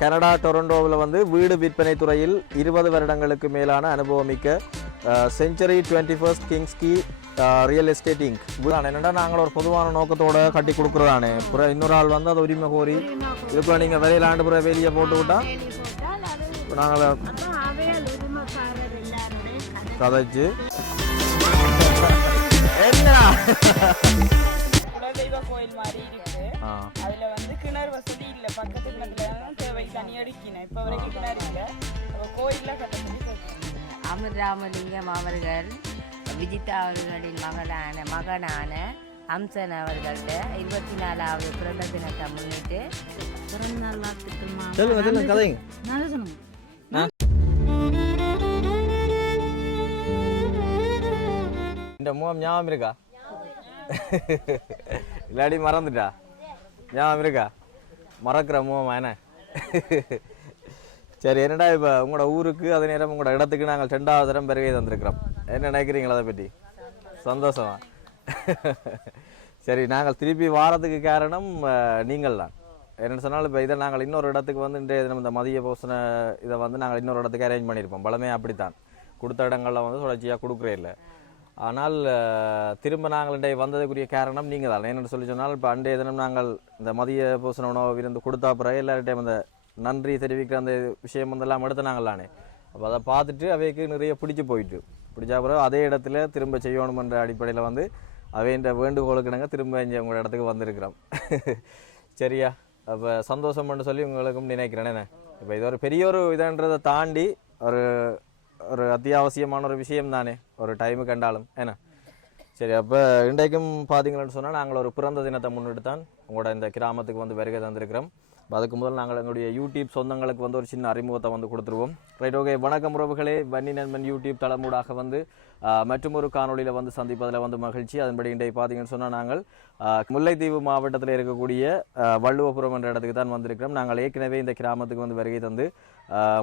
Canada டொரண்டோவில் வந்து வீடு விற்பனை துறையில் இருபது வருடங்களுக்கு மேலான அனுபவமிக்க செஞ்சுரி டுவெண்ட்டி ஃபர்ஸ்ட் கிங்ஸ்கி ரியல் எஸ்டேட் இங்க் என்னடா நாங்கள் ஒரு பொதுவான நோக்கத்தோட கட்டி கொடுக்குறதானே அப்புறம் இன்னொரு ஆள் வந்து அதை உரிமை கோரி. இதுக்குள்ள நீங்கள் வெளியிலாண்டு புற வெளியே போட்டு விட்டா? நாங்கள் கதைச்சு. என்னடா? குலதெய்வ கோயில் மாதிரி இருக்கு. அதுல வந்து கிணறு வசதி தான் தேவை தண்ணி அடிக்கணும் இப்ப வரைக்கும் கிணறு இல்ல அப்ப கோயில்ல கட்ட சொல்லி சொல்றாங்க அமிர் ராமலிங்கம் அவர்கள் விஜிதா அவர்களின் மகளான மகனான அம்சன் அவர்கள்ட்ட இருபத்தி நாலாவது பிறந்த தினத்தை முன்னிட்டு பிறந்த நாள் வாழ்த்துக்கள் மாமா. சொல்லுங்க சொல்லுங்க கதைங்க. நல்ல சொல்லுங்க. இந்த முகம் ஞாபகம் இருக்கா? இல்லாடி மறந்துட்டா? ஞாபகம் இருக்கா? மறக்கிற முகம் என்ன? சரி என்னடா இப்போ உங்களோட ஊருக்கு அதே நேரம் உங்களோட இடத்துக்கு நாங்கள் ரெண்டாவது தரம் பிறகு தந்திருக்கிறோம். என்ன நினைக்கிறீங்களா அதை பற்றி சந்தோஷமா? சரி நாங்கள் திருப்பி வாரத்துக்கு காரணம் நீங்கள் தான். என்ன சொன்னாலும் இப்போ இதை நாங்கள் இன்னொரு இடத்துக்கு வந்து இன்றைய தினம் இந்த மதிய போசனை இதை வந்து நாங்கள் இன்னொரு இடத்துக்கு அரேஞ்ச் பண்ணியிருப்போம். பலமே அப்படித்தான். கொடுத்த இடங்களில் வந்து தொடர்ச்சியாக கொடுக்குறே இல்லை. ஆனால் திரும்ப நாங்கள் இன்றைய வந்ததுக்குரிய காரணம் நீங்கள் தான் என்னென்னு சொல்லி சொன்னால் இப்போ அன்றைய தினம் நாங்கள் இந்த மதிய பூசண உணவு விருந்து கொடுத்தா பிறகு எல்லார்ட்டையும் அந்த நன்றி தெரிவிக்கிற அந்த விஷயம் வந்தெல்லாம் எடுத்து நாங்களானே அப்போ அதை பார்த்துட்டு அவைக்கு நிறைய பிடிச்சி போயிட்டு. பிடிச்சா பிறகு அதே இடத்துல திரும்ப செய்யணுமென்ற அடிப்படையில் வந்து அவைன்ற வேண்டுகோளுக்கு நாங்கள் திரும்ப இங்கே உங்களோட இடத்துக்கு வந்திருக்கிறோம். சரியா? அப்போ சந்தோஷம்னு சொல்லி உங்களுக்கும் நினைக்கிறேன். என்ன? இப்போ இது ஒரு பெரிய ஒரு இதன்றதை தாண்டி ஒரு ஒரு அத்தியாவசியமான ஒரு விஷயம் தானே? ஒரு டைமு கண்டாலும். என்ன சரி அப்போ இன்றைக்கும் பார்த்தீங்கன்னு சொன்னால் நாங்கள் ஒரு பிறந்த தினத்தை முன்னிட்டு தான் உங்களோட இந்த கிராமத்துக்கு வந்து வருகை தந்திருக்கிறோம். அதுக்கு முதல் நாங்கள் எங்களுடைய யூடியூப் சொந்தங்களுக்கு வந்து ஒரு சின்ன அறிமுகத்தை வந்து கொடுத்துருவோம். ரைட் ஓகே வணக்கம் உறவுகளே. வன்னி நண்பன் யூடியூப் தளமூடாக வந்து மற்றும் ஒரு காணொளியில் வந்து சந்திப்பதில் வந்து மகிழ்ச்சி. அதன்படி இன்றைக்கு பார்த்தீங்கன்னு சொன்னால் நாங்கள் முல்லைத்தீவு மாவட்டத்தில் இருக்கக்கூடிய வள்ளுவபுரம் என்ற இடத்துக்கு தான் வந்திருக்கிறோம். நாங்கள் ஏற்கனவே இந்த கிராமத்துக்கு வந்து வருகை தந்து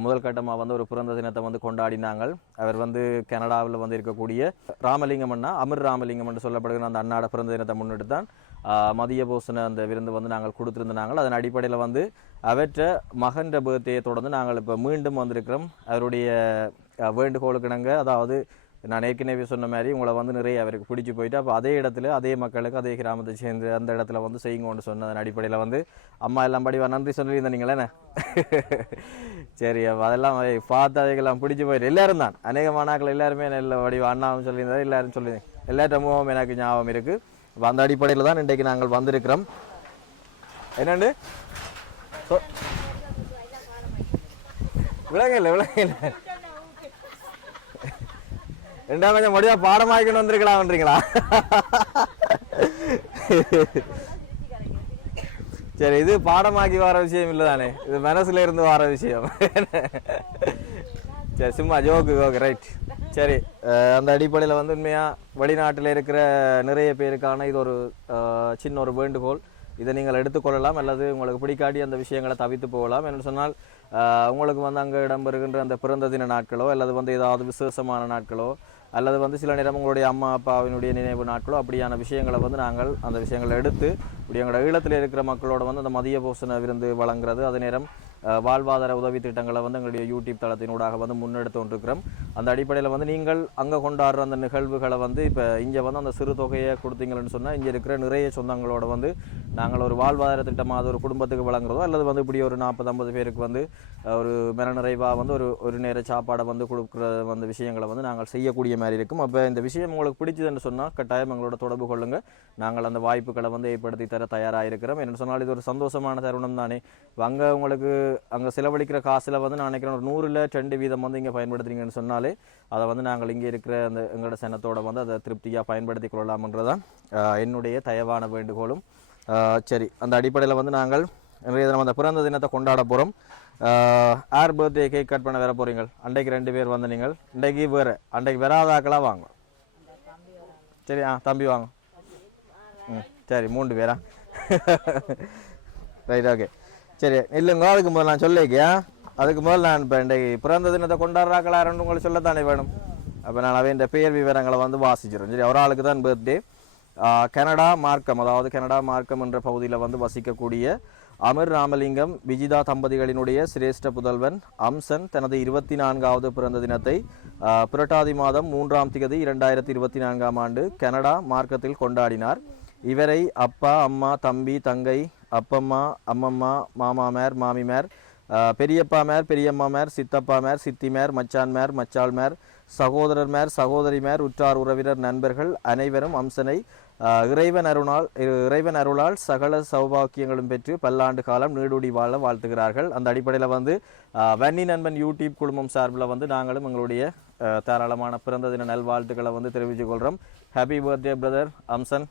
முதல் கட்டமாக வந்து ஒரு பிறந்த தினத்தை வந்து கொண்டாடினாங்கள். அவர் வந்து கனடாவில் வந்து இருக்கக்கூடிய ராமலிங்கம் அண்ணா அமிர் ராமலிங்கம் என்று சொல்லப்படுகிற அந்த அண்ணாட பிறந்த தினத்தை முன்னிட்டு தான் மதிய போசன அந்த விருந்து வந்து நாங்கள் கொடுத்துருந்தாங்கள். அதன் அடிப்படையில் வந்து அவற்றை மகன்ற பேர்த்தையை தொடர்ந்து நாங்கள் இப்போ மீண்டும் வந்திருக்கிறோம். அவருடைய ஆஹ், வேண்டுகோளுக்கு இணங்க அதாவது நான் ஏற்கனவே சொன்ன மாதிரி உங்களை வந்து நிறைய அவருக்கு பிடிச்சி போயிட்டு அப்போ அதே இடத்துல அதே மக்களுக்கு அதே கிராமத்தை சேர்ந்து அந்த இடத்துல வந்து செய்யுங்கன்னு சொன்னதன் அடிப்படையில் வந்து அம்மா எல்லாம் படிவா. நன்றி சொல்லியிருந்தீங்களே சரி அப்போ அதெல்லாம் ஏய், பார்த்து அதைக்கெல்லாம் பிடிச்சி போயிட்டு எல்லாரும் தான். அநேக மாணாக்கள் எல்லாருமே நல்ல வடிவா அண்ணாவும் சொல்லியிருந்தார் எல்லாரும் சொல்லி எல்லா முகமும் எனக்கு ஞாபகம் இருக்குது அப்போ அந்த அடிப்படையில் தான் இன்றைக்கு நாங்கள் வந்திருக்கிறோம். என்னண்டு? சொ விளங்க இல்லை ரெண்டாம் கொஞ்சம் முடிவா பாடமாக்கிட்டு வந்திருக்கலாம்ன்றீங்களா சரி இது பாடமாக்கி வர விஷயம் இல்லை தானே இது மனசுல இருந்து வர விஷயம். சரி சும்மா ஜோக்கு ஜோக்கு ரைட் சரி அந்த அடிப்படையில் வந்து உண்மையாக வெளிநாட்டில் இருக்கிற நிறைய பேருக்கான இது ஒரு சின்ன ஒரு வேண்டுகோள். இதை நீங்கள் எடுத்துக்கொள்ளலாம் அல்லது உங்களுக்கு பிடிக்காட்டி அந்த விஷயங்களை தவித்து போகலாம். என்று சொன்னால் உங்களுக்கு வந்து அங்கே இடம்பெறுகின்ற அந்த பிறந்த தின நாட்களோ அல்லது வந்து ஏதாவது விசேஷமான நாட்களோ அல்லது வந்து சில நேரம் உங்களுடைய அம்மா அப்பாவினுடைய நினைவு நாட்களோ அப்படியான விஷயங்களை வந்து நாங்கள் அந்த விஷயங்களை எடுத்து இப்படி எங்களோட ஈழத்தில் இருக்கிற மக்களோட வந்து அந்த மதிய போஷண விருந்து வழங்குறது. அதே நேரம் வாழ்வாதார உதவி திட்டங்களை வந்து எங்களுடைய யூடியூப் தளத்தினூடாக வந்து முன்னெடுத்து கொண்டிருக்கிறோம். அந்த அடிப்படையில் வந்து நீங்கள் அங்கே கொண்டாடுற அந்த நிகழ்வுகளை வந்து இப்போ இங்கே வந்து அந்த சிறு தொகையை கொடுத்தீங்கன்னு சொன்னால் இங்கே இருக்கிற நிறைய சொந்தங்களோட வந்து நாங்கள் ஒரு வாழ்வாதார திட்டமாக அது ஒரு குடும்பத்துக்கு வழங்குறதோ அல்லது வந்து இப்படி ஒரு நாற்பது ஐம்பது பேருக்கு வந்து ஒரு மனநிறைவாக வந்து ஒரு ஒரு நேர சாப்பாடை வந்து கொடுக்குற அந்த விஷயங்களை வந்து நாங்கள் செய்யக்கூடிய மாதிரி இருக்கும். அப்போ இந்த விஷயம் உங்களுக்கு பிடிச்சதுன்னு சொன்னால் கட்டாயம் எங்களோட தொடர்பு கொள்ளுங்கள் நாங்கள் அந்த வாய்ப்புகளை வந்து ஏற்படுத்தி தர தயாராக இருக்கிறோம். என்ன சொன்னால் இது ஒரு சந்தோஷமான தருணம் தானே. அங்கே உங்களுக்கு அங்கே செலவழிக்கிற காசில் வந்து நான் நினைக்கிறேன் ஒரு நூறில் ரெண்டு வீதம் வந்து இங்கே பயன்படுத்துறீங்கன்னு சொன்னாலே அதை வந்து நாங்கள் இங்கே இருக்கிற அந்த எங்களோட சனத்தோட வந்து அதை திருப்தியாக பயன்படுத்தி கொள்ளலாம்ன்றதான் என்னுடைய தயவான வேண்டுகோளும். சரி அந்த அடிப்படையில் வந்து நாங்கள் இன்றைய தினம் அந்த பிறந்த தினத்தை கொண்டாட போகிறோம் ஆர் பர்த்டே கேக் கட் பண்ண வர போகிறீங்க அன்றைக்கு ரெண்டு பேர் வந்து நீங்கள் இன்றைக்கு வேறு அன்றைக்கு வராதாக்களாக வாங்க. சரி ஆ தம்பி வாங்க. ம் சரி மூன்று பேரா? ரைட் ஓகே சரி இல்லைங்க அதுக்கு முதல்ல நான் சொல்லிக்கியா அதுக்கு முதல்ல நான் இப்போ இன்றைக்கு பிறந்த தினத்தை கொண்டாடுறாக்களாருன்னு உங்களுக்கு சொல்லத்தானே வேணும். அப்போ நான் அவன் இந்த பெயர் விவரங்களை வந்து வாசிச்சிடும் சரி ஒரு ஆளுக்கு தான் பர்த்டே கனடா மார்க்கம் அதாவது கனடா மார்க்கம் என்ற பகுதியில் வந்து வசிக்கக்கூடிய அமர் ராமலிங்கம் விஜிதா தம்பதிகளினுடைய சிரேஷ்ட புதல்வன் அம்சன் தனது இருபத்தி நான்காவது பிறந்த தினத்தை புரட்டாதி மாதம் மூன்றாம் திகதி இரண்டாயிரத்தி இருபத்தி நான்காம் ஆண்டு கனடா மார்க்கத்தில் கொண்டாடினார். இவரை அப்பா அம்மா தம்பி தங்கை அப்பம்மா அம்மம்மா மாமாமேர் மாமிமேர் ஆஹ், பெரியப்பாமேர் மேர் சித்தப்பாமேர் சித்திமேர் மச்சான்மேர் மச்சாள்மேர் சகோதரி மேர் உற்றார் உறவினர் நண்பர்கள் அனைவரும் அம்சனை இறைவன் அருளால் இறைவன் அருளால் சகல சௌபாக்கியங்களும் பெற்று பல்லாண்டு காலம் நீடுடி வாழ வாழ்த்துகிறார்கள். அந்த அடிப்படையில் வந்து வன்னி நண்பன் யூடியூப் குழுமம் சார்பில் வந்து நாங்களும் எங்களுடைய தாராளமான பிறந்த தின நல்வாழ்த்துக்களை வந்து தெரிவித்துக் கொள்கிறோம் ஹாப்பி பர்த்டே பிரதர் அம்சன்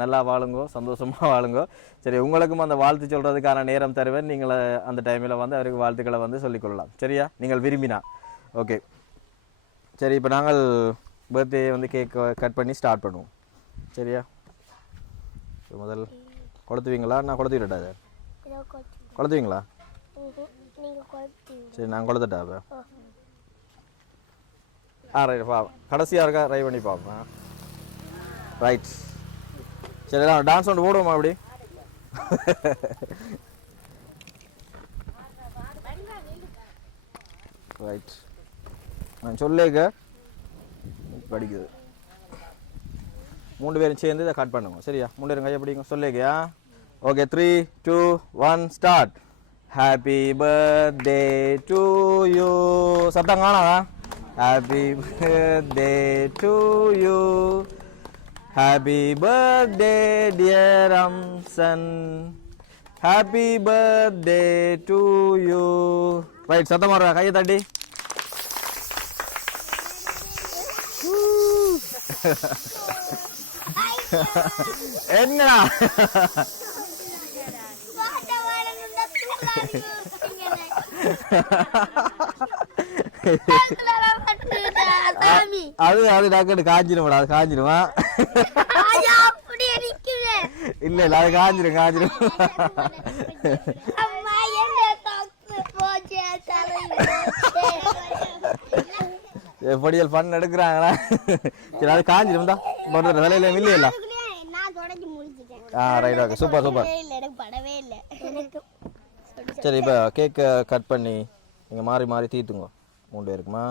நல்லா வாழுங்கோ சந்தோஷமாக வாழுங்கோ. சரி உங்களுக்கும் அந்த வாழ்த்து சொல்கிறதுக்கான நேரம் தருவேன். நீங்கள் அந்த டைமில் வந்து அவருக்கு வாழ்த்துக்களை வந்து சொல்லிக்கொள்ளலாம் சரியா? நீங்கள் விரும்பினா. ஓகே சரி இப்போ நாங்கள் பர்த்டே வந்து கேக் கட் பண்ணி ஸ்டார்ட் பண்ணுவோம். சரியா? இப்ப முதல் கொளுத்துவீங்களா? நான் கொளுத்தி விடட்டா சார் கொளுத்துவீங்களா? சரி நான் கொளுத்துட்டா அப்போ? ஆ ரைட் பா கடைசியாக இருக்கா? ட்ரை பண்ணி பார்ப்போம் ரைட் சரி டான்ஸ் ஒன்று போடுவோமா அப்படி? ரைட் நான் சொல்லேக்க படிக்குது. மூணு பேரும் சேர்ந்து இதை கட் பண்ணுங்க சரியா? மூணு பேரும் கையை பிடிங்க. சொல்லேக்கியா okay three two one start happy birthday to you சத்தம் காணாதா? Happy birthday to you happy birthday dear Amsan happy birthday to you right சத்தம் வர கையை தட்டி என்னடா சாமி அது அது டக்குனு காஞ்சிரும் அது காஞ்சிருமா? இல்ல இல்ல அது காஞ்சிரும் காஞ்சிரும். பொடியல் பண்ண எடுக்கிறாங்களா? சரி அது காஞ்சிரும் தான் பண்ணுற வேலையில இல்லையில நான் தொடங்கி முடிச்சிட்டேன். ஆ ரைட் ஓகே சூப்பர் சூப்பர் இல்ல எனக்கு படவே இல்லை. எனக்கு சரி இப்போ கேக்கை கட் பண்ணி நீங்கள் மாறி மாறி தீத்துங்க. மூணு பேருக்குமா?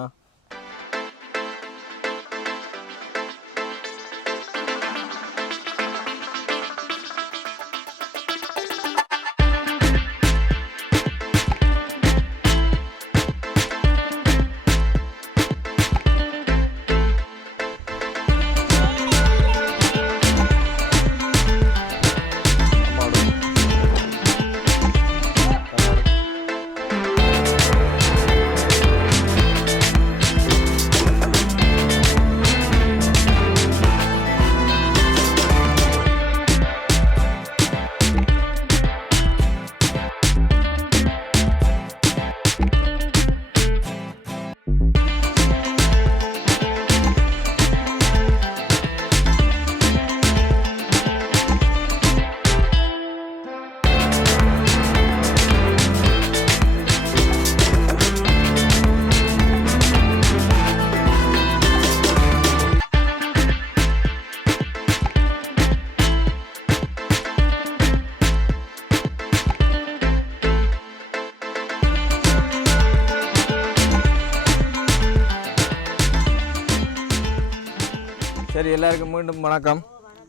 சரி எல்லாருக்கும் மீண்டும் வணக்கம்.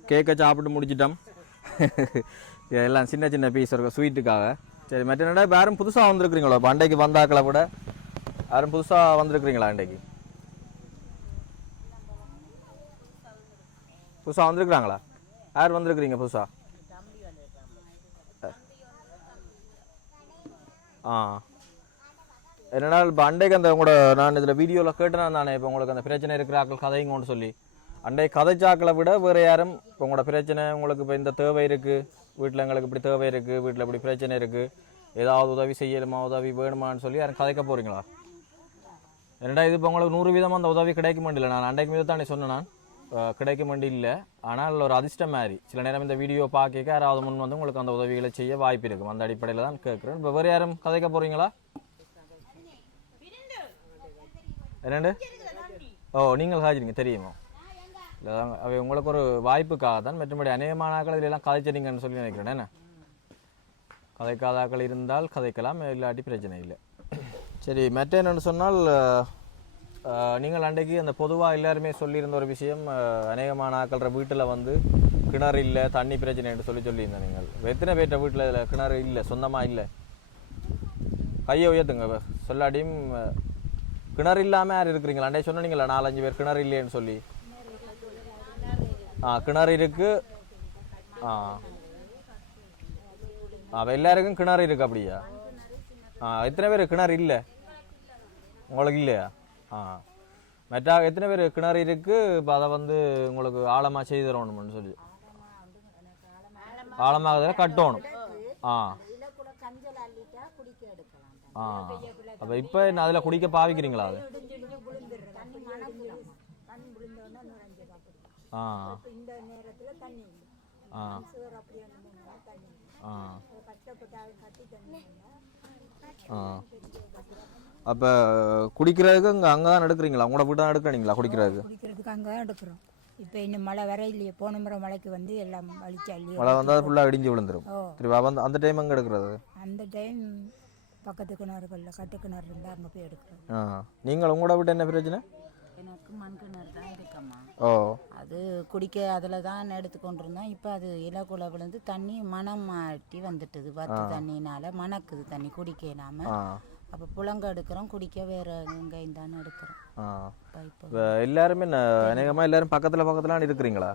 கேக்கை சாப்பிட்டு முடிச்சிட்டோம். எல்லாம் சின்ன சின்ன பீஸ் இருக்கும் ஸ்வீட்டுக்காக சரி மற்ற நடை யாரும் புதுசாக வந்திருக்கிறீங்களோ? இப்போ அண்டைக்கு வந்தாக்களை கூட. யாரும் புதுசாக வந்திருக்கிறீங்களா அண்டைக்கு? புதுசாக வந்திருக்கிறாங்களா? யார் வந்திருக்கிறீங்க புதுசாக ஆ. என்னடா இப்போ அண்டைக்கு அந்த உங்களோட நான் இதில் வீடியோவில் கேட்டேன் தானே இப்போ உங்களுக்கு அந்த பிரச்சனை இருக்கிற கதைங்க ஒன்று சொல்லி. அண்டை கதைச்சாக்களை விட வேறு யாரும் இப்போ உங்களோட பிரச்சனை உங்களுக்கு இப்போ இந்த தேவை இருக்குது வீட்டில் எங்களுக்கு இப்படி தேவை இருக்குது வீட்டில் இப்படி பிரச்சனை இருக்குது ஏதாவது உதவி செய்யணுமா உதவி வேணுமான்னு சொல்லி யாரும் கதைக்க போகிறீங்களா என்னடா இது இப்போ உங்களுக்கு நூறு வீதமாக அந்த உதவி கிடைக்க முடியல நான் அண்டைக்கு மீது தான் சொன்னேன் நான். கிடைக்க மாட்டி இல்லை ஆனால் ஒரு அதிர்ஷ்டம் மாதிரி. சில நேரம் இந்த வீடியோ பார்க்க யாராவது முன் வந்து உங்களுக்கு அந்த உதவிகளை செய்ய வாய்ப்பு இருக்கும். அந்த அடிப்படையில் தான் கேட்குறேன். இப்போ வேறு யாரும் கதைக்க போகிறீங்களா என்னண்டு? ஓ நீங்கள் காய்ச்சிருங்க தெரியுமா? அவை உங்களுக்கு ஒரு வாய்ப்புக்காக தான். மற்றபடி அநேகமான ஆக்கள் இதில் எல்லாம் சொல்லி நினைக்கிறேன். என்ன? கதைக்காத ஆக்கள் இருந்தால் கதைக்கலாம் இல்லாட்டி பிரச்சனை இல்லை. சரி மற்ற என்னென்னு சொன்னால் நீங்கள் அன்றைக்கு அந்த பொதுவாக எல்லாருமே சொல்லியிருந்த ஒரு விஷயம் அநேகமான ஆக்கள்ற வீட்டில் வந்து கிணறு இல்லை தண்ணி பிரச்சனைன்னு சொல்லி சொல்லியிருந்தேன் நீங்கள். எத்தனை பேர்ட்ட வீட்டில் இதில் கிணறு இல்லை சொந்தமாக இல்லை? கையை உயர்த்துங்க. சொல்லாடியும் சொல்லாட்டியும் கிணறு இல்லாமல் யார் இருக்கிறீங்களா அன்றைய சொன்னீங்களா நாலஞ்சு பேர் கிணறு இல்லைன்னு சொல்லி. ஆ கிணறு இருக்கு. ஆ. அப்போ எல்லாருக்கும் கிணறு இருக்கு அப்படியா? ஆ எத்தனை பேர் கிணறு இல்லை? உங்களுக்கு இல்லையா? ஆ. மற்றா எத்தனை பேர் கிணறு இருக்கு? இப்போ அதை வந்து உங்களுக்கு ஆழமாக செய்து தரணும்னு சொல்லி. ஆழமாக கட்டணும். ஆ. ஆ. அப்போ இப்போ என்ன அதில் குடிக்க பாவிக்கிறீங்களா அது தண்ணி மணக்கலாம் தண்ணி விழுந்தோன்னா நுழைஞ்சு அப்படி ஆ. இந்த நேரத்தில் தண்ணி இல்லை. ஆ. சுவர் அப்படி அந்த தண்ணி இல்லை. ஆ. அது கஷ்டப்பட்டாலும் கட்டி தண்ணி இல்லை. ஆ. அப்போ குடிக்கிறதுக்கு அங்கே அங்கே தான் எடுக்கிறீங்களா? உங்களோட வீட்டு தான் எடுக்கிறீங்களா குடிக்கிறதுக்கு? குடிக்கிறதுக்கு அங்கே தான் எடுக்கிறோம். இப்போ இன்னும் மழை வர இல்லையே. போன முறை மழைக்கு வந்து எல்லாம் வலிச்சு அள்ளி மழை வந்தால் ஃபுல்லாக இடிஞ்சு விழுந்துரும். திரும்ப வந்து அந்த டைம் எங்கே எடுக்கிறது? அந்த டைம் பக்கத்து கிணறுகளில் கட்டு கிணறு இருந்தால் அங்கே போய் எடுக்கிறோம். ஆ. நீங்கள் உங்களோட வீட்டு என்ன பிரச்சனை? மண் கிணறு தான் இருக்கம்மா ஓ. அது குடிக்க அதில் தான் எடுத்துக்கொண்டு இருந்தோம் இப்போ அது இலக்குள்ள விழுந்து தண்ணி மனம் மாட்டி வந்துட்டுது. வத்து தண்ணினால மணக்குது தண்ணி குடிக்க இல்லாமல் அப்போ புழங்க எடுக்கிறோம் குடிக்க வேற எங்கேயும் தானே எடுக்கிறோம். எல்லாருமே அநேகமாக எல்லாரும் பக்கத்தில் பக்கத்தில் இருக்கிறீங்களா?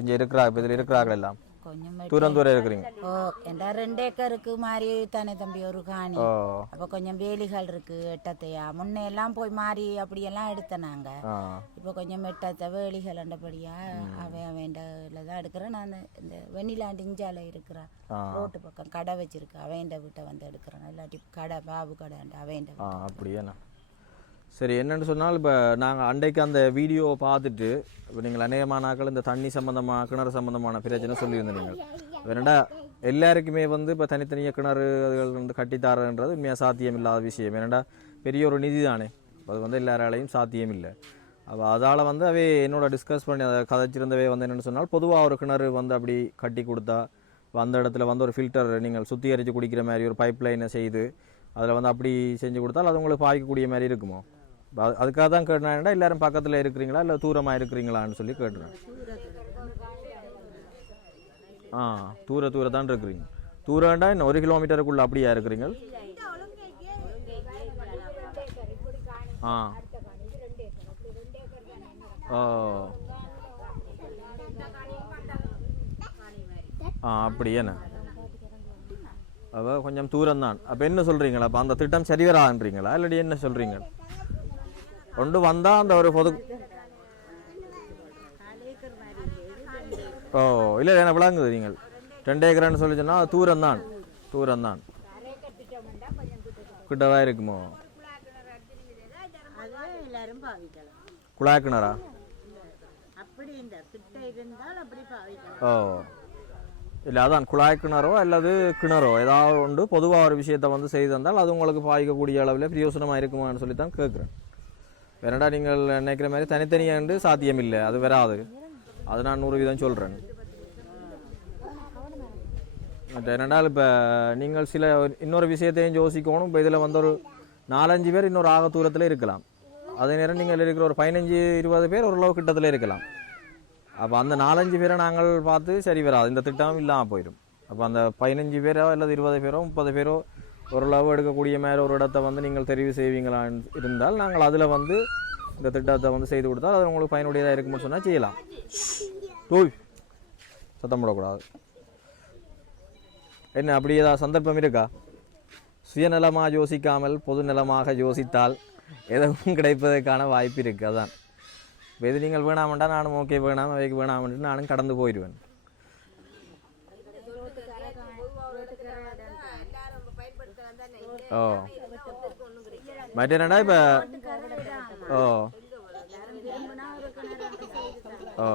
இங்கே இருக்கிறா இப்போ இதில் இருக்கிறார்கள் எல்லாம். கொஞ்சம் தூரம் தூரம் இருக்கிறீங்க ஓ என்டா ரெண்டு ஏக்கருக்கு மாதிரி தானே தம்பி ஒரு காணி அப்போ கொஞ்சம் வேலிகள் இருக்கு எட்டத்தையா முன்ன எல்லாம் போய் மாறி அப்படியெல்லாம் எடுத்த நாங்க ஆ இப்போ கொஞ்சம் எட்டத்தை வேலிகள் அண்டபடியா அவன் தான் எடுக்கிறேன் நான் இந்த வெண்ணிலாண்டு இஞ்சால இருக்கிற ஆ. ரோட்டு பக்கம் கடை வச்சிருக்கு அவன்ட வீட்டை வந்து எடுக்கிறேன் இல்லாட்டி கடை பாபு கடை அவன்ட ஆ அப்படியேண்ணா சரி என்னென்னு சொன்னால் இப்போ நாங்கள் அன்றைக்கு அந்த வீடியோவை பார்த்துட்டு இப்போ நீங்கள் அநேகமான ஆட்கள் இந்த தண்ணி சம்மந்தமாக கிணறு சம்மந்தமான பிரச்சனை சொல்லியிருந்தீங்க நீங்கள். வேணண்டா எல்லாருக்குமே வந்து இப்போ தனித்தனியாக கிணறு அதுகள் வந்து கட்டித்தாரன்றது உண்மையாக சாத்தியம் இல்லாத விஷயம். ஏன்னாடா பெரிய ஒரு நிதி தானே. அது வந்து எல்லாராலையும் சாத்தியம் இல்லை அப்போ அதால் வந்து அவை என்னோட டிஸ்கஸ் பண்ணி அதை கதைச்சிருந்தவே வந்து என்னென்னு சொன்னால் பொதுவாக ஒரு கிணறு வந்து அப்படி கட்டி கொடுத்தா அந்த இடத்துல வந்து ஒரு ஃபில்டர் நீங்கள் சுத்திகரித்து குடிக்கிற மாதிரி ஒரு பைப் லைனை செய்து அதில் வந்து அப்படி செஞ்சு கொடுத்தால் அது உங்களுக்கு பாய்க்கக்கூடிய மாதிரி இருக்குமோ? அதுக்காக தான் கேட்டேன்டா எல்லாரும் பக்கத்தில் இருக்கிறீங்களா? இல்லை தூரமாக இருக்கிறீங்களான்னு சொல்லி கேட்டுறேன் ஆ தூர தூர தான் இருக்கிறீங்க. தூரம்டா இன்னும் ஒரு கிலோமீட்டருக்குள்ள அப்படியா இருக்கிறீங்க? ஆ. ஓ. ஆ அப்படியேண்ணே என்ன? அவ கொஞ்சம் தூரம் தான் அப்போ என்ன சொல்கிறீங்களா அப்போ அந்த திட்டம் சரி வராதுன்றீங்களா இல்லாட்டி என்ன சொல்கிறீங்க கொண்டு வந்தால் அந்த ஒரு பொது ஓ இல்லை என்ன விளங்குது நீங்கள். ரெண்டு ஏக்கரான்னு சொல்லி சொன்னால் தூரம் தான் தூரம் தான் கிட்டவா இருக்குமோ? குழாய் கிணறா ஓ. இல்லை அதான் குழாய் கிணறோ அல்லது கிணறோ. ஏதாவது ஒன்று பொதுவாக ஒரு விஷயத்தை வந்து செய்து தந்தால் அது உங்களுக்கு பாதிக்கக்கூடிய அளவில் பிரயோசனமாக இருக்குமான்னு சொல்லி தான் கேட்குறேன் வேறடா நீங்கள் நினைக்கிற மாதிரி தனித்தனியாண்டு சாத்தியம் இல்லை அது வராது. அது நான் நூறு வீதம் சொல்கிறேன் மற்ற இப்போ நீங்கள் சில இன்னொரு விஷயத்தையும் யோசிக்கணும். இப்போ இதில் வந்து ஒரு நாலஞ்சு பேர் இன்னொரு ஆக தூரத்தில் இருக்கலாம். அதே நேரம் நீங்கள் இருக்கிற ஒரு பதினஞ்சு இருபது பேர் ஓரளவு கிட்டத்தில் இருக்கலாம். அப்போ அந்த நாலஞ்சு பேரை நாங்கள் பார்த்து சரி வராது. இந்த திட்டம் இல்லாமல் போயிடும். அப்போ அந்த பதினஞ்சு பேரோ அல்லது இருபது பேரோ முப்பது பேரோ ஓரளவு எடுக்கக்கூடிய மாதிரி ஒரு இடத்த வந்து நீங்கள் தெரிவு செய்வீங்களா இருந்தால் நாங்கள் அதில் வந்து இந்த திட்டத்தை வந்து செய்து கொடுத்தால் அது உங்களுக்கு பயனுடையதாக இருக்கும்னு சொன்னால் செய்யலாம். டூய் சத்தம் போடக்கூடாது. என்ன அப்படி ஏதாவது சந்தர்ப்பம் இருக்கா? சுயநலமாக யோசிக்காமல் பொதுநலமாக யோசித்தால் எதுவும் கிடைப்பதற்கான வாய்ப்பு இருக்குது அதான். இப்போ இது நீங்கள் வேணாமண்டா நானும் ஓகே வேணாம் வைக்க வேணாமன்ட்டு நானும் கடந்து போயிடுவேன். ஓ. மற்ற என்னடா இப்போ ஓ. ஓ.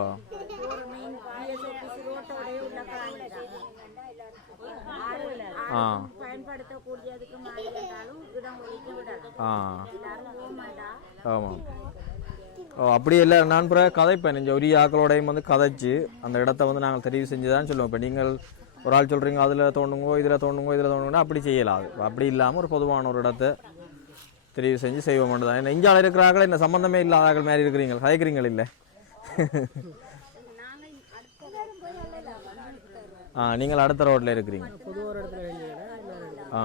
ஆ. ஆ. ஆமாம் ஓ அப்படி இல்லை நான் பிற கதைப்பேன். நீங்கள் ஒரு ஆக்களோடையும் வந்து கதைச்சு அந்த இடத்த வந்து நாங்கள் தெரிவு செஞ்சு தான் சொல்லுவோம். இப்போ நீங்கள் ஒரு ஆள் சொல்கிறீங்க அதில் தோணுங்கோ இதில் தோணுங்கோ இதில் தோணுங்கன்னா அப்படி செய்யலாம் அது. அப்படி இல்லாமல் ஒரு பொதுவான ஒரு இடத்த தெரிவு செஞ்சு செய்வ மட்டும் தான். நெஞ்சால் இருக்கிறார்கள் என்ன சம்மந்தமே இல்லாதார்கள் மாதிரி இருக்கிறீங்க கதைக்கிறீங்கள் இல்லை? ஆ நீங்கள் அடுத்த ரோட்டில் இருக்கிறீங்க. ஆ.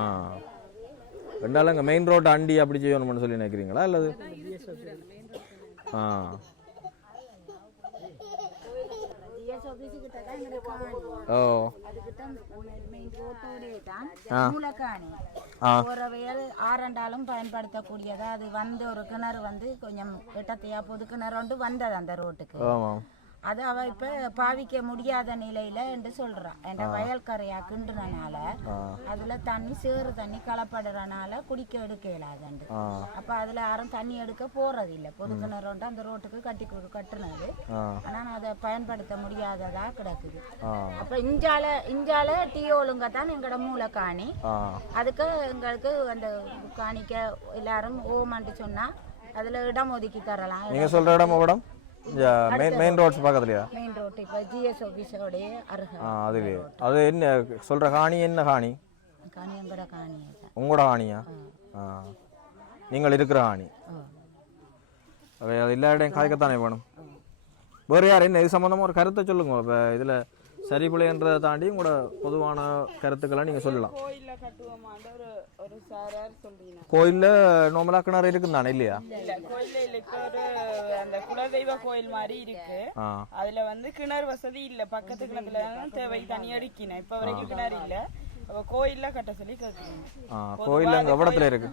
ரெண்டாலும் இங்கே மெயின் ரோட்டை அண்டி அப்படி செய்யணும்னு சொல்லி நினைக்கிறீங்களா அல்லது? ஆ ஜிஎஸ் ஆஃபீஸுக்கிட்ட தான் எங்களுக்கு காணி ஓ. போறவையல் ஆரண்டாலும் பயன்படுத்தக்கூடியதா? அது வந்து ஒரு கிணறு வந்து கொஞ்சம் வெட்டத்தையா பொது கிணறு வந்து வந்தது அந்த ரோட்டுக்கு. அது அவ இப்ப பாவிக்க முடியாத நிலையில என்று சொல்றான் என்ற வயல்கரையா கிண்டுனனால அதுல தண்ணி சேறு தண்ணி கலப்படுறனால குடிக்க எடுக்க இயலாதுண்டு அப்ப அதுல யாரும் தண்ணி எடுக்க போறது இல்ல பொது கிணறு வந்து அந்த ரோட்டுக்கு கட்டி கொடு- கட்டுனது. ஆனா அதை பயன்படுத்த முடியாததா கிடக்குது. அப்ப இஞ்சால இஞ்சால டீ ஒழுங்க தான் எங்களோட மூல காணி அதுக்கு எங்களுக்கு அந்த காணிக்க எல்லாரும் ஓமான்ட்டு சொன்னா அதுல இடம் ஒதுக்கி தரலாம். நீங்கள் சொல்கிற இடம்? மெயின் மெயின் ரோட்ஸ் பக்கத்துலையா மெயின் ரோட்டு இப்ப ஜிஎஸ் ஆபீஸோடைய அருகே அதுவே. அது என்ன சொல்கிற காணி என்ன காணி? காணி எங்கட காணி உங்களோட காணியா? நீங்கள் இருக்கிற காணி. அது எல்லா இடம் காய்க்கத்தானே வேணும்? வேறு யார்? என்ன இது சம்மந்தமாக ஒரு கருத்தை சொல்லுங்க. இப்போ இதில் சரி பிள்ளைன்றதை தாண்டி உங்களோட பொதுவான கருத்துக்களை நீங்கள் சொல்லலாம். கோயில்ல நார்மலாக கிணறு இருக்கும் தானே இல்லையா? இல்ல கோயில்ல இப்ப ஒரு அந்த குலதெய்வ கோயில் மாதிரி இருக்கு. அதுல வந்து கிணறு வசதி இல்ல. பக்கத்து கிணத்துல தான் தேவை தண்ணி அடிக்கணும் இப்ப வரைக்கும் கிணறு இல்ல. கோயில்ல கட்ட சொல்லி கேட்குறீங்க ஆ கோயில் எவ்வளத்துல இருக்கு?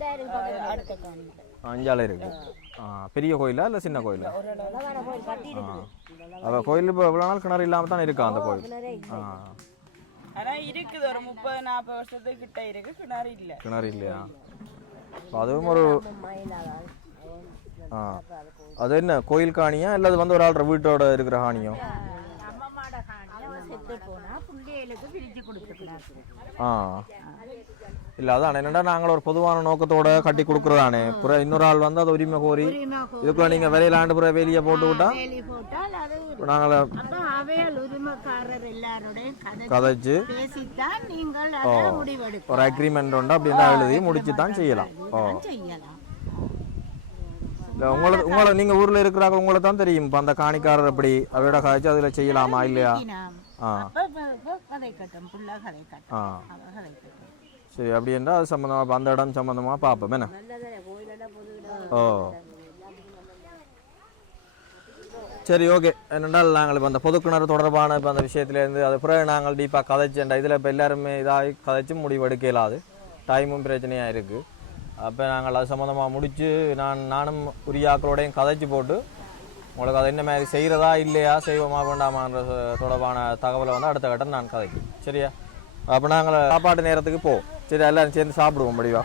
அடுத்த காணி அஞ்சால இருக்கு. ஆ பெரிய கோயிலா இல்லை சின்ன கோயிலா? ஆ. அவள் கோயில் இப்போ எவ்வளோ நாள் கிணறு இல்லாமல் தான் இருக்கா அந்த கோயில்? ஆ. இருக்குது ஒரு முப்பது நாற்பது வருஷத்துக்கு கிட்ட இருக்கு கிணறு இல்ல. கிணறு இல்லையா? அதுவும் ஒரு ஆ. அது என்ன கோயில் காணியா? இல்லை அது வந்து ஒரு ஆள்ற வீட்டோட இருக்கிற காணியோ? அம்மம்மாட இல்லை அதான். என்னடா நாங்கள் ஒரு பொதுவான நோக்கத்தோட கட்டி கொடுக்குறதானே புற இன்னொரு ஆள் வந்து அதை உரிமை கோரி. இதுக்குள்ள நீங்கள் விலையிலாண்டு புற வேலியை போட்டு விட்டா? நாங்கள் கதைச்சு முடிவெடுக்க ஒரு அக்ரிமெண்ட் உண்டு அப்படி இருந்தால் எழுதி முடிச்சு தான் செய்யலாம். ஓ. இல்லை உங்களை உங்களை நீங்கள் ஊரில் இருக்கிறாங்க உங்களை தான் தெரியும். இப்போ அந்த காணிக்காரர் எப்படி அவரோட காய்ச்சி அதில் செய்யலாமா இல்லையா? ஆ. ஆ. சரி அப்படி என்றால் அது சம்மந்தமாக அந்த இடம் சம்மந்தமாக பார்ப்போம். என்ன? ஓ. சரி ஓகே. என்னென்றால் நாங்கள் இப்போ அந்த பொதுக்கிணறு தொடர்பான இப்போ அந்த விஷயத்துலேருந்து அது பிறகு நாங்கள் டீப்பாக கதைச்சேன்டா இதில் இப்போ எல்லாருமே இதாகி கதைச்சு முடிவு எடுக்க இயலாது டைமும் பிரச்சனையாக இருக்குது அப்போ நாங்கள் அது சம்மந்தமாக முடித்து நான் நானும் உரியாக்களோடையும் கதைச்சு போட்டு உங்களுக்கு அதை என்ன மாதிரி செய்கிறதா இல்லையா செய்வோமா வேண்டாமான்ற தொடர்பான தகவலை வந்து அடுத்த கட்டம் நான் கதைக்கு சரியா? அப்போ நாங்கள் சாப்பாட்டு நேரத்துக்கு போவோம் சரி எல்லாரும் சேர்ந்து சாப்பிடுவோம் முடிவா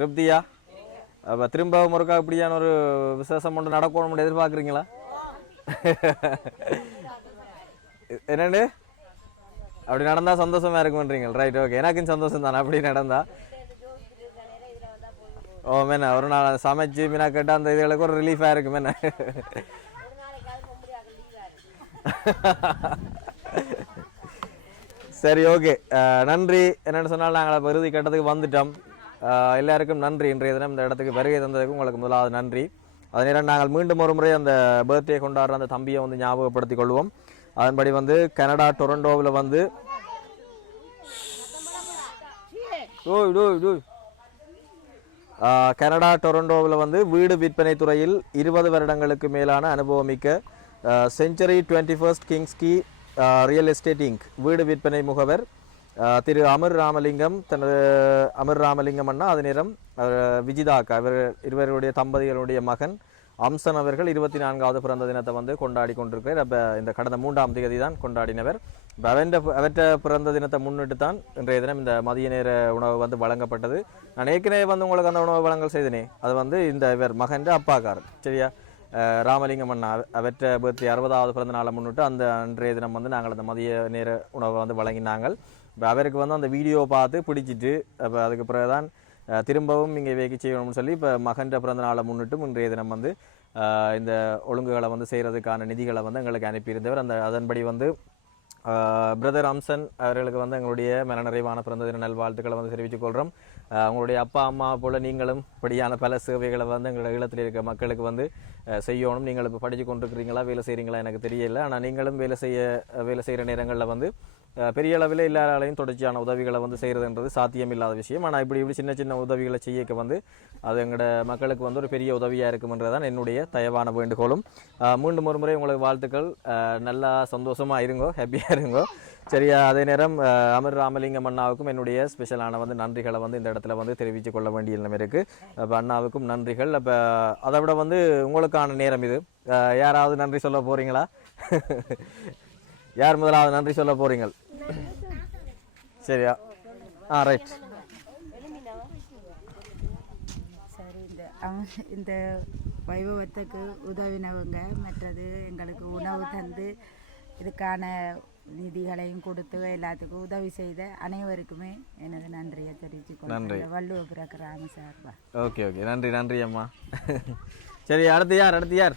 திருப்தியா? அப்போ திரும்ப முறுக்கா இப்படியான ஒரு விசேஷம் ஒன்று நடக்கணும்னு எதிர்பார்க்குறீங்களா? என்னண்டு அப்படி நடந்தா சந்தோஷமா இருக்குன்றீங்க ரைட் ஓகே எனக்கும் சந்தோஷம் தானே அப்படி நடந்தா? ஓ மேன ஒரு நாள் சமைச்சு மீனா கேட்டால் அந்த இதுகளுக்கு ஒரு ரிலீஃபாக இருக்கு சரி ஓகே நன்றி. என்னென்னு சொன்னால் நாங்கள் இப்போ இறுதி கட்டத்துக்கு வந்துட்டோம். எல்லாருக்கும் நன்றி. இன்றைய தினம் இந்த இடத்துக்கு வருகை தந்ததுக்கு உங்களுக்கு முதலாவது நன்றி. அதே நேரம் நாங்கள் மீண்டும் ஒரு முறை அந்த பர்த்டே கொண்டாடுற அந்த தம்பியை வந்து ஞாபகப்படுத்திக் கொள்வோம். அதன்படி வந்து கனடா டொரண்டோவில் வந்து டோய் டோய் டோய் கனடா டொரண்டோவில் வந்து வீடு விற்பனை துறையில் இருபது வருடங்களுக்கு மேலான அனுபவமிக்க செஞ்சுரி டுவெண்ட்டி ஃபர்ஸ்ட் கிங்ஸ்கி ரியல் எஸ்டேட் இங்க் வீடு விற்பனை முகவர் திரு அமர் ராமலிங்கம் தனது அமர் ராமலிங்கம் அண்ணா அது நேரம் விஜிதாக்கா இவர் இருவருடைய தம்பதிகளுடைய மகன் அம்சன் அவர்கள் இருபத்தி நான்காவது பிறந்த தினத்தை வந்து கொண்டாடி கொண்டிருக்கிறார். அப்போ இந்த கடந்த மூன்றாம் தேதி தான் கொண்டாடினவர். அவன் அவன்ற அவற்ற பிறந்த தினத்தை முன்னிட்டு தான் இன்றைய தினம் இந்த மதிய நேர உணவு வந்து வழங்கப்பட்டது. நான் ஏற்கனவே வந்து உங்களுக்கு அந்த உணவு வழங்கல் செய்தனே. அது வந்து இந்த இவர் மகன்ற அப்பாக்கார் சரியா? ராமலிங்கம் அண்ணா அவற்ற பர்த்டே அறுபதாவது பிறந்த நாளை முன்னிட்டு அந்த அன்றைய தினம் வந்து நாங்கள் அந்த மதிய நேர உணவை வந்து வழங்கினாங்கள். இப்போ அவருக்கு வந்து அந்த வீடியோ பார்த்து பிடிச்சிட்டு அப்போ அதுக்கு பிறகு தான் திரும்பவும் இங்கே வேகி செய்யணும்னு சொல்லி இப்போ மகன்ற பிறந்த நாளை முன்னிட்டு இன்றைய தினம் வந்து இந்த ஒழுங்குகளை வந்து செய்கிறதுக்கான நிதிகளை வந்து எங்களுக்கு அனுப்பியிருந்தவர். அந்த அதன்படி வந்து பிரதர் அம்சன் அவர்களுக்கு வந்து எங்களுடைய மனநிறைவான பிறந்த தின நல்வாழ்த்துக்களை வந்து தெரிவித்துக் கொள்கிறோம் உங்களுடைய அப்பா அம்மா போல் நீங்களும் இப்படியான பல சேவைகளை வந்து எங்களோட ஈழத்தில் இருக்க மக்களுக்கு வந்து செய்யணும். நீங்கள் இப்போ படித்து கொண்டிருக்கிறீங்களா? வேலை செய்கிறீங்களா எனக்கு தெரியல. ஆனால் நீங்களும் வேலை செய்ய வேலை செய்கிற நேரங்களில் வந்து பெரிய அளவில் எல்லாராலையும் தொடர்ச்சியான உதவிகளை வந்து செய்கிறதுன்றது சாத்தியம் இல்லாத விஷயம். ஆனால் இப்படி இப்படி சின்ன சின்ன உதவிகளை செய்யக்க வந்து அது எங்களோட மக்களுக்கு வந்து ஒரு பெரிய உதவியாக இருக்கும்ன்றதான் என்னுடைய தயவான வேண்டுகோளும். மீண்டும் ஒரு முறை உங்களுக்கு வாழ்த்துக்கள். நல்லா சந்தோஷமாக இருங்கோ ஹாப்பியாக இருங்கோ. சரியா அதே நேரம் அமர் ராமலிங்கம் அண்ணாவுக்கும் என்னுடைய ஸ்பெஷலான வந்து நன்றிகளை வந்து இந்த இடத்துல வந்து தெரிவித்துக் கொள்ள வேண்டிய நிலைமை இருக்குது அப்போ அண்ணாவுக்கும் நன்றிகள். அப்போ அதை விட வந்து உங்களுக்கான நேரம் இது. யாராவது நன்றி சொல்ல போகிறீங்களா யார் முதலாவது நன்றி சொல்ல போறீங்க சரியா ஆ ரைட் சரி இந்த இந்த வைபவத்துக்கு உதவினவங்க மற்றது எங்களுக்கு உணவு தந்து இதுக்கான நிதிகளையும் கொடுத்து எல்லாத்துக்கும் உதவி செய்த அனைவருக்குமே எனது நன்றியை தெரிவித்துக் நன்றி. வள்ளுவபுர கிராம சார்பா. Okay okay. நன்றி நன்றி அம்மா. சரி அடுத்து யார்? அடுத்து யார்?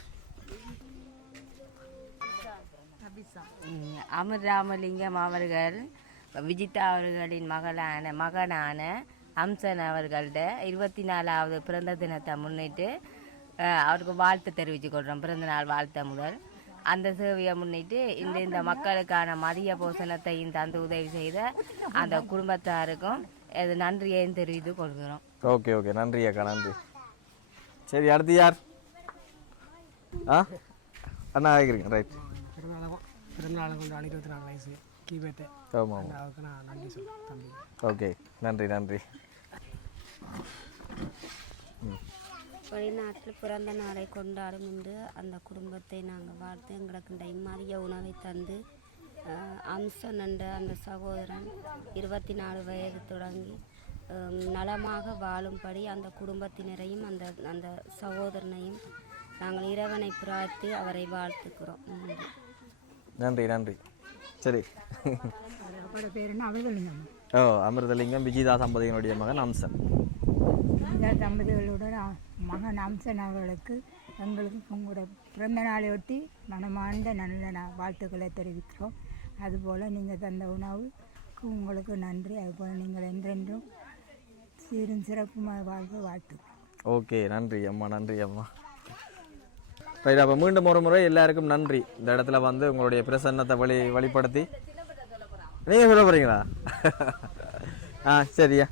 அமர் ராமலிங்கம் அவர்கள் விஜிதா அவர்களின் மகளான மகனான அம்சன் அவர்கள்ட இருபத்தி நாலாவது பிறந்த தினத்தை முன்னிட்டு அவருக்கு வாழ்த்து தெரிவித்து கொள்கிறோம் பிறந்த நாள் வாழ்த்த முதல். அந்த சேவையை முன்னிட்டு இந்த இந்த மக்களுக்கான மதிய போஷணத்தையும் தந்து உதவி செய்த அந்த குடும்பத்தாருக்கும் இது நன்றியையும் தெரிவித்து கொள்கிறோம். Okay okay. நன்றி அக்கா நன்றி. சரி அடுத்து யார்? ஆ? அண்ணா ஆகிக்கிறீங்க. ரைட். பிறந்தநாள் பிறந்தநாள் கொண்டாடி இருபத்தி நாலு வயசு. கீபேட்டு ஆமாம் அதுக்கு நான் நன்றி சொல்லுவேன் தம்பி. ஓகே நன்றி நன்றி. வெளிநாட்டில் பிறந்த நாளை கொண்டாடும் என்று அந்த குடும்பத்தை நாங்கள் வாழ்த்து எங்களுக்கு இந்த இம்மதிய உணவை தந்து அஹ், அம்சன் என்ற அந்த சகோதரன் இருபத்தி நாலு வயது தொடங்கி நலமாக வாழும்படி அந்த குடும்பத்தினரையும் அந்த அந்த சகோதரனையும் நாங்கள் இறைவனை பிரார்த்தி அவரை வாழ்த்துக்கிறோம். நன்றி நன்றி. சரி. ஓ அமிர்தலிங்கம் விஜிதா சம்பதியினுடைய மகன் அம்சன். இந்த தம்பதிகளுடன் மகன் அம்சன் அவர்களுக்கு எங்களுக்கு உங்களோட பிறந்த நாளையொட்டி மனமார்ந்த நல்ல வாழ்த்துக்களை தெரிவிக்கிறோம். அதுபோல் நீங்கள் தந்த உணவுக்கு உங்களுக்கு நன்றி. அதுபோல் நீங்கள் என்றென்றும் சீரும் சிறப்புமாக வாழ்க வாழ்த்துக்கிறோம் ஓகே நன்றி அம்மா நன்றி அம்மா. ரைட் அப்போ மீண்டும் ஒரு முறை எல்லாருக்கும் நன்றி இந்த இடத்துல வந்து உங்களுடைய பிரசன்னத்தை வழி வெளிப்படுத்தி நீங்கள் சொல்ல போகிறீங்களா ஆ சரியா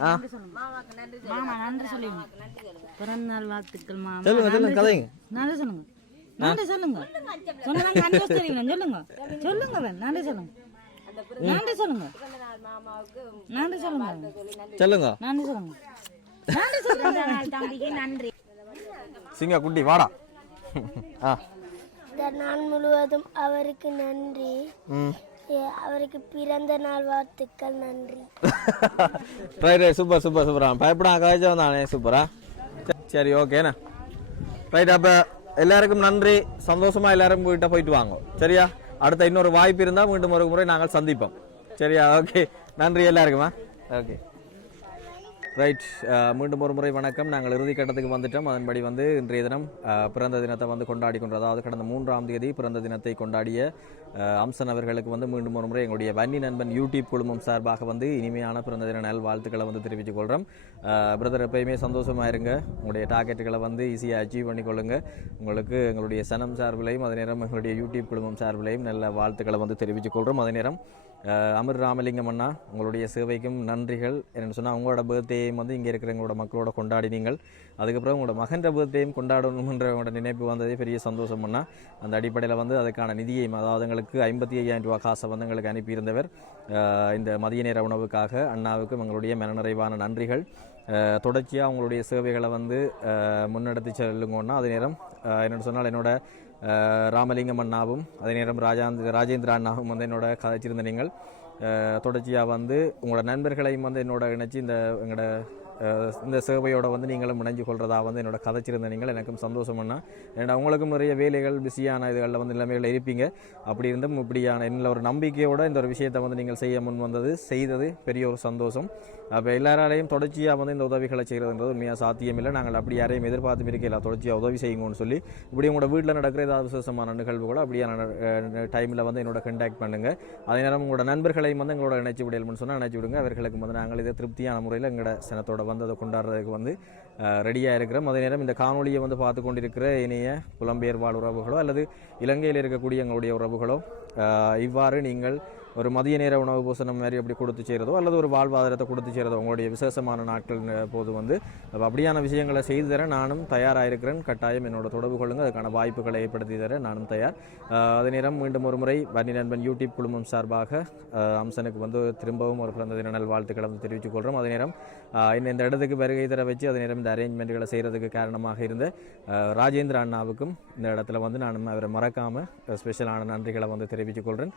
ஆ மாமா நன்றி சொல்லுங்க பிறந்த நாள் வாழ்த்துக்கள் மாமா சொல்லுங்க சொல்லுங்க கதைங்க நன்றி சொல்லுங்க நன்றி சொல்லுங்க நன்றி சொல்லுங்க சொல்லுங்க வே, நன்றி சொல்லுங்க நன்றி சொல்லுங்க நன்றி சொல்லுங்க சொல்லுங்க நன்றி சொல்லுங்க நன்றி சொல்லுங்க தம்பிக்கு நன்றி சிங்க குட்டி வாடா. ஆ. இந்த நாள் முழுவதும் அவருக்கு நன்றி. ம். அவருக்கு பிறந்த நாள் வாழ்த்துக்கள் நன்றி. ரைட் ரைட் சூப்பர் சூப்பர் சூப்பரா பயப்படா காய்ச்சா வந்தானே சூப்பரா சரி ஓகேண்ணா ரைட் அப்போ எல்லாருக்கும் நன்றி. சந்தோஷமா எல்லாரும் வீட்டை போயிட்டு வாங்க. சரியா? அடுத்த இன்னொரு வாய்ப்பு இருந்தால் மீண்டும் ஒரு முறை நாங்கள் சந்திப்போம். சரியா? ஓகே நன்றி எல்லாருக்குமா? ஓகே ரைட் uh, மீண்டும் ஒரு முறை வணக்கம். நாங்கள் இறுதி கட்டத்துக்கு வந்துட்டோம். அதன்படி வந்து இன்றைய தினம் uh, பிறந்த தினத்தை வந்து கொண்டாடி கொண்டு அதாவது கடந்த மூன்றாம் தேதி பிறந்த தினத்தை கொண்டாடிய uh, அம்சன் அவர்களுக்கு வந்து மீண்டும் ஒரு முறை எங்களுடைய வன்னி நண்பன் யூடியூப் குழுமம் சார்பாக வந்து இனிமையான பிறந்த தின நல் வாழ்த்துக்களை வந்து தெரிவித்துக் கொள்கிறோம் பிரதர் எப்பயுமே சந்தோஷமாக இருங்க. உங்களுடைய டார்கெட்டுகளை வந்து ஈஸியாக அச்சீவ் பண்ணிக்கொள்ளுங்க உங்களுக்கு எங்களுடைய சனம் சார்பிலையும் அதே நேரம் எங்களுடைய யூடியூப் குழுமம் சார்பிலையும் நல்ல வாழ்த்துக்களை வந்து தெரிவித்துக் கொள்கிறோம் அதே நேரம் அமர் ராமலிங்கம் அண்ணா உங்களுடைய சேவைக்கும் நன்றிகள். என்னென்னு சொன்னால் உங்களோட பர்த்டேயும் வந்து இங்கே இருக்கிறவங்களோட மக்களோட கொண்டாடினீங்கள். அதுக்கப்புறம் உங்களோட மகன்ற பர்த்டேயும் கொண்டாடணுன்ற உங்களோட நினைப்பு வந்ததே பெரிய சந்தோஷம் அண்ணா. அந்த அடிப்படையில் வந்து அதுக்கான நிதியையும் அதாவது எங்களுக்கு ஐம்பத்தி ஐயாயிரம் ரூபா காசை வந்து எங்களுக்கு அனுப்பியிருந்தவர் இந்த மதிய நேர உணவுக்காக அண்ணாவுக்கும் எங்களுடைய மனநிறைவான நன்றிகள். தொடர்ச்சியாக உங்களுடைய சேவைகளை வந்து முன்னெடுத்து செல்லுங்கன்னா அதே நேரம் என்னென்னு சொன்னால் என்னோட ராமலிங்கம் அண்ணாவும் அதே நேரம் ராஜாந்த ராஜேந்திர அண்ணாவும் வந்து என்னோட கதைச்சிருந்த நீங்கள். தொடர்ச்சியாக வந்து உங்களோட நண்பர்களையும் வந்து என்னோட இணைச்சி இந்த எங்களோட இந்த சேவையோட வந்து நீங்களும் இணைஞ்சு கொள்றதா வந்து என்னோட கதைச்சிருந்த நீங்கள். எனக்கும் சந்தோஷம்னா ஏன்னா உங்களுக்கும் நிறைய வேலைகள் பிஸியான இதுகளில் வந்து நிலைமைகள் இருப்பீங்க. அப்படி இருந்தும் இப்படியான என்ன ஒரு நம்பிக்கையோட இந்த ஒரு விஷயத்தை வந்து நீங்கள் செய்ய முன் வந்தது செய்தது பெரிய ஒரு சந்தோஷம். அப்போ எல்லாராலையும் தொடர்ச்சியாக வந்து இந்த உதவிகளை செய்கிறதுன்றது உண்மையாக சாத்தியமில்லை. நாங்கள் அப்படி யாரையும் எதிர்பார்த்து இருக்கையில் தொடர்ச்சியாக உதவி செய்யுங்கன்னு சொல்லி. இப்படி உங்களோட வீட்டில் நடக்கிற ஏதாவது விசேஷமான நிகழ்வுகளோ அப்படியான டைமில் வந்து என்னோட கண்டாக்ட் பண்ணுங்கள் அதே நேரம் உங்களோட நண்பர்களையும் வந்து எங்களோட இணைச்சி விடலும்னு சொன்னால் இணைச்சி விடுங்க. அவர்களுக்கு வந்து நாங்கள் இதை திருப்தியான முறையில் எங்களோட சனத்தோட வந்து அதை கொண்டாடுறதுக்கு வந்து ரெடியாக இருக்கிறோம். அதே நேரம் இந்த காணொலியை வந்து பார்த்து கொண்டிருக்கிற இணைய புலம்பெயர் வாழ் உறவுகளோ அல்லது இலங்கையில் இருக்கக்கூடிய எங்களுடைய உறவுகளோ இவ்வாறு நீங்கள் ஒரு மதிய நேர உணவு பூசணம் மாதிரி அப்படி கொடுத்து செய்கிறதோ அல்லது ஒரு வாழ்வாதாரத்தை கொடுத்து செய்கிறதோ உங்களுடைய விசேஷமான நாட்கள் போது வந்து அப்படியான விஷயங்களை செய்து தர நானும் தயாராக இருக்கிறேன் கட்டாயம் என்னோட தொடர்பு கொள்ளுங்க. அதுக்கான வாய்ப்புகளை ஏற்படுத்தி தர நானும் தயார். அதே நேரம் மீண்டும் ஒரு முறை வன்னி நண்பன் யூடியூப் குழுமம் சார்பாக அம்சனுக்கு வந்து திரும்பவும் ஒரு பிறந்த தின வாழ்த்துக்களை வந்து தெரிவித்துக் கொள்கிறோம் அதே நேரம் இன்னும் இந்த இடத்துக்கு வருகை தர வச்சு அதே நேரம் இந்த அரேஞ்ச்மெண்ட்டுகளை செய்கிறதுக்கு காரணமாக இருந்த ராஜேந்திர அண்ணாவுக்கும் இந்த இடத்துல வந்து நான் அவரை மறக்காமல் ஸ்பெஷலான நன்றிகளை வந்து தெரிவித்துக் கொள்கிறேன்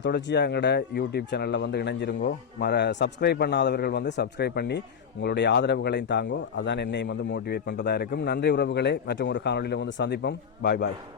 தொடர்ச்சியாக எங்களோட யூடியூப் சேனலில் வந்து இணைஞ்சிருங்கோ. மற சப்ஸ்கிரைப் பண்ணாதவர்கள் வந்து சப்ஸ்கிரைப் பண்ணி உங்களுடைய ஆதரவுகளையும் தாங்கோ. அதான் என்னையும் வந்து மோட்டிவேட் பண்ணுறதா இருக்கும். நன்றி உறவுகளே. மற்றும் ஒரு காணொலியில் வந்து சந்திப்போம். பாய் பாய்